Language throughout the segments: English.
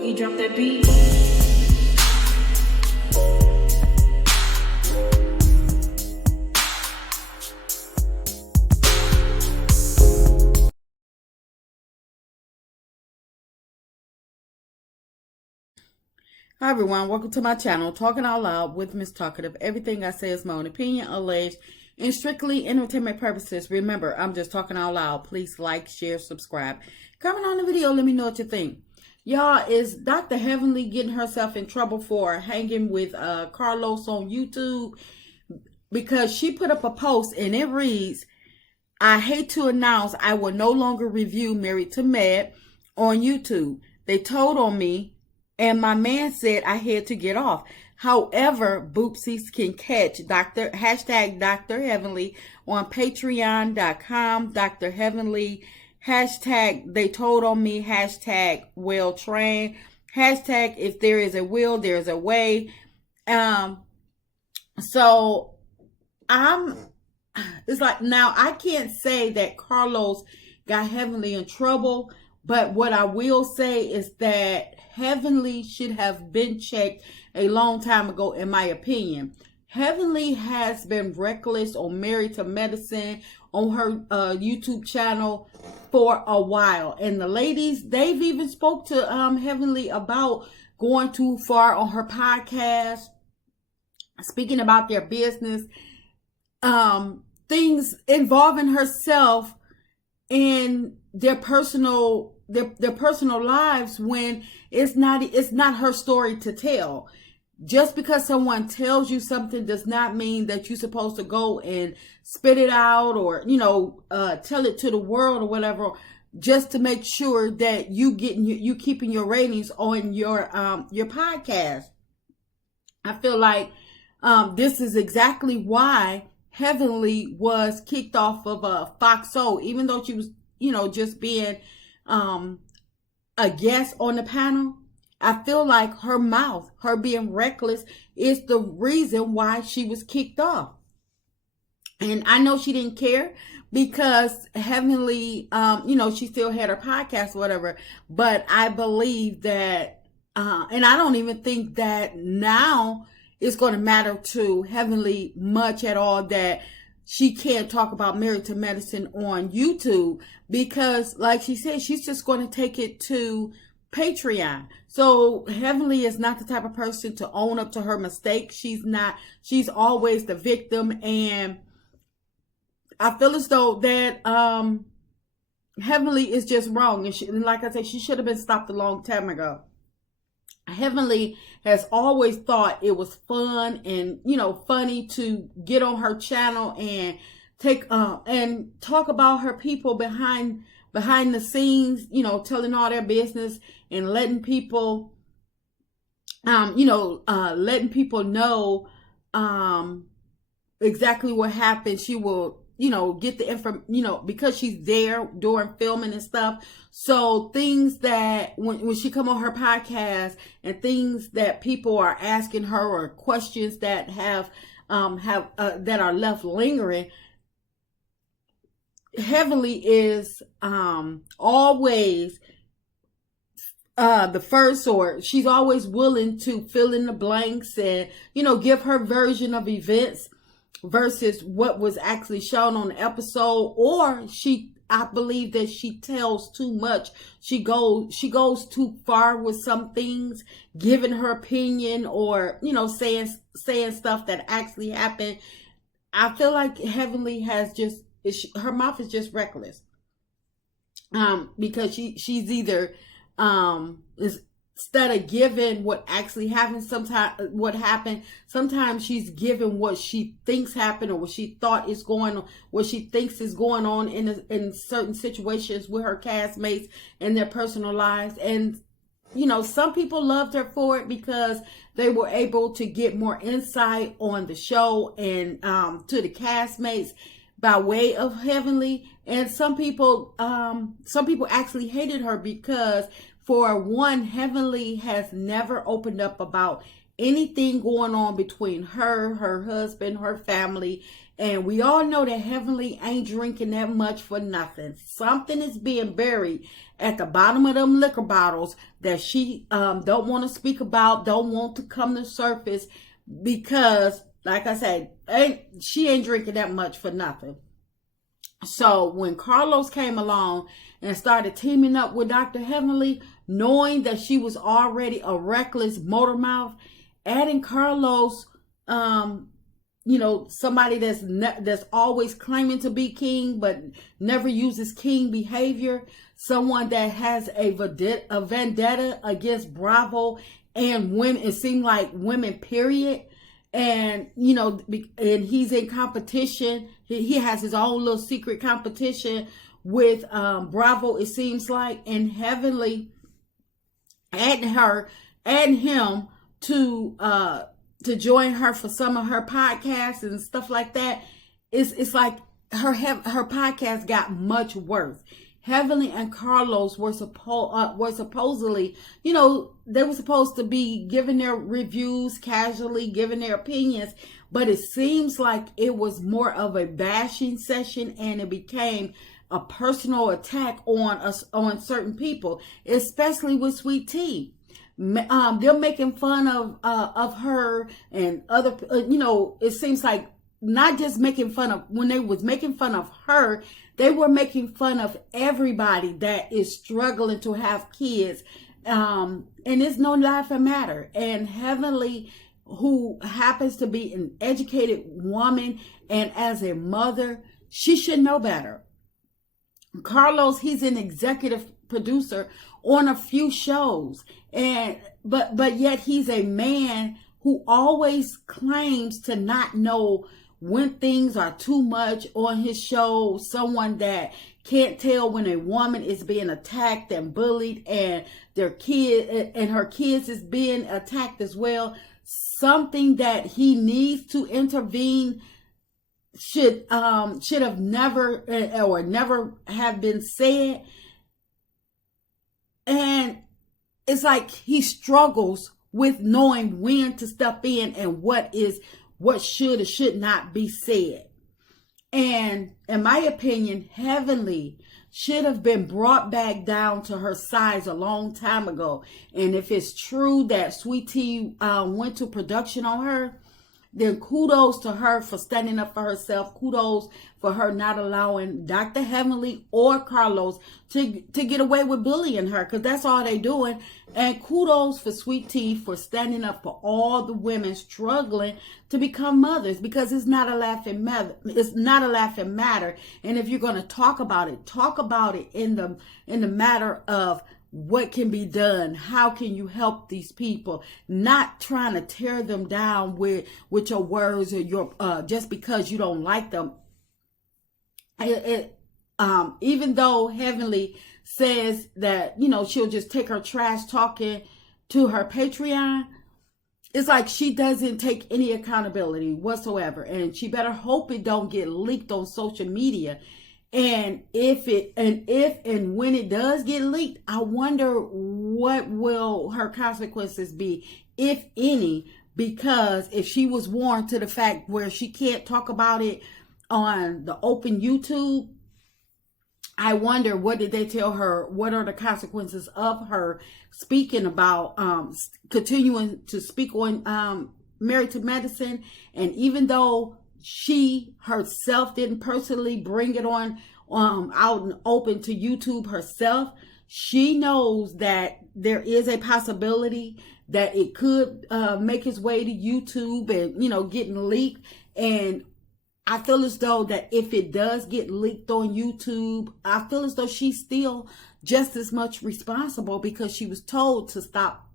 Boogie, drop that beat. Hi everyone, welcome to my channel, Talking Out Loud with Miss Talkative. Everything I say is my own opinion, alleged, and strictly entertainment purposes. Remember, I'm just talking out loud. Please like, share, subscribe. Comment on the video, let me know what you think. Y'all, is Dr. Heavenly getting herself in trouble for hanging with Carlos on YouTube? Because she put up a post and it reads, I hate to announce I will no longer review Married to Mad on YouTube. They told on me and my man said I had to get off. However, Boopsies can catch Dr. Heavenly on patreon.com, Dr. Heavenly, hashtag they told on me, hashtag well trained, hashtag if there is a will, there's a way. So it's like, now I can't say that Carlos got Heavenly in trouble, but what I will say is that Heavenly should have been checked a long time ago, in my opinion. Heavenly has been reckless on Married to Medicine on her YouTube channel for a while. And the ladies, they've even spoke to Heavenly about going too far on her podcast, speaking about their business, things involving herself in their personal lives, when it's not her story to tell. Just because someone tells you something does not mean that you're supposed to go and spit it out or tell it to the world or whatever, just to make sure that you keeping your ratings on your podcast. I feel like this is exactly why Heavenly was kicked off of Fox Soul, even though she was just being a guest on the panel. I feel like her mouth, her being reckless, is the reason why she was kicked off. And I know she didn't care because Heavenly, she still had her podcast or whatever. But I believe that, and I don't even think that now it's going to matter to Heavenly much at all that she can't talk about Married to Medicine on YouTube, because like she said, she's just going to take it to Patreon. So Heavenly is not the type of person to own up to her mistakes. She's not. She's always the victim. And I feel as though that Heavenly is just wrong. And like I said, she should have been stopped a long time ago. Heavenly has always thought it was fun and funny to get on her channel and take and talk about her people behind the scenes, telling all their business and letting people letting people know exactly what happened. She will get the information, because she's there during filming and stuff. So things that when she come on her podcast and things that people are asking her or questions that have that are left lingering, Heavenly is always the first, or she's always willing to fill in the blanks and give her version of events versus what was actually shown on the episode. Or I believe that she tells too much. She goes too far with some things, giving her opinion or saying stuff that actually happened. I feel like Heavenly has her mouth is just reckless. Because she's either instead of giving what actually happened, sometimes she's giving what she thinks happened or what she thought is going on, what she thinks is going on in certain situations with her castmates and their personal lives. And some people loved her for it because they were able to get more insight on the show and to the castmates by way of Heavenly. And some people actually hated her because, for one, Heavenly has never opened up about anything going on between her husband, her family, And we all know that Heavenly ain't drinking that much for nothing. Something is being buried at the bottom of them liquor bottles that she don't want to speak about, don't want to come to surface, because, like I said, she ain't drinking that much for nothing. So when Carlos came along and started teaming up with Dr. Heavenly, knowing that she was already a reckless motor mouth, adding Carlos, somebody that's always claiming to be king but never uses king behavior, someone that has a vendetta against Bravo and women. It seemed like women, period. And and he's in competition. He has his own little secret competition with Bravo, it seems like. And Heavenly adding him to join her for some of her podcasts and stuff like that. It's like her podcast got much worse. Heavenly and Carlos were supposedly, they were supposed to be giving their reviews casually, giving their opinions, but it seems like it was more of a bashing session, and it became a personal attack on certain people, especially with Sweet Tea. They're making fun of her and other, it seems like not just making fun of, when they was making fun of her, they were making fun of everybody that is struggling to have kids. And it's no laughing matter. And Heavenly, who happens to be an educated woman and as a mother, she should know better. Carlos, he's an executive producer on a few shows, but yet he's a man who always claims to not know when things are too much on his show. Someone that can't tell when a woman is being attacked and bullied and her kids is being attacked as well. Something that he needs to intervene should have never have been said. And it's like he struggles with knowing when to step in and what should or should not be said. And in my opinion, Heavenly should have been brought back down to her size a long time ago. And if it's true that Sweet Tea went to production on her, then kudos to her for standing up for herself. Kudos for her not allowing Dr. Heavenly or Carlos to get away with bullying her, because that's all they doing. And kudos for Sweet Tea for standing up for all the women struggling to become mothers, because it's not a laughing matter. It's not a laughing matter. And if you're going to talk about it in the matter of what can be done. How can you help these people? Not trying to tear them down with your words or your just because you don't like them. Even though Heavenly says that she'll just take her trash talking to her Patreon, it's like she doesn't take any accountability whatsoever, and she better hope it don't get leaked on social media. And if and when it does get leaked, I wonder what will her consequences be, if any, because if she was warned to the fact where she can't talk about it on the open YouTube, I wonder, what did they tell her? What are the consequences of her speaking about continuing to speak on Married to Medicine? And even though she herself didn't personally bring it on out and open to YouTube herself, she knows that there is a possibility that it could make its way to YouTube and getting leaked. And I feel as though that if it does get leaked on YouTube, I feel as though she's still just as much responsible, because she was told to stop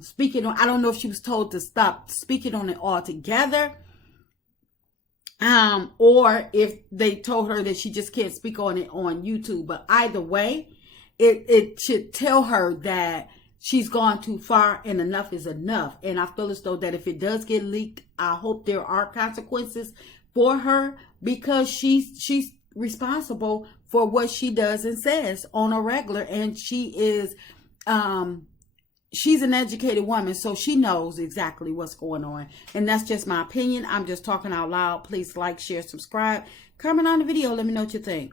speaking on. I don't know if she was told to stop speaking on it altogether, or if they told her that she just can't speak on it on YouTube. But either way, it should tell her that she's gone too far and enough is enough. And I feel as though that if it does get leaked, I hope there are consequences for her, because she's responsible for what she does and says on a regular. And she is she's an educated woman, so she knows exactly what's going on. And that's just my opinion. I'm just talking out loud. Please like, share, subscribe, comment on the video. Let me know what you think.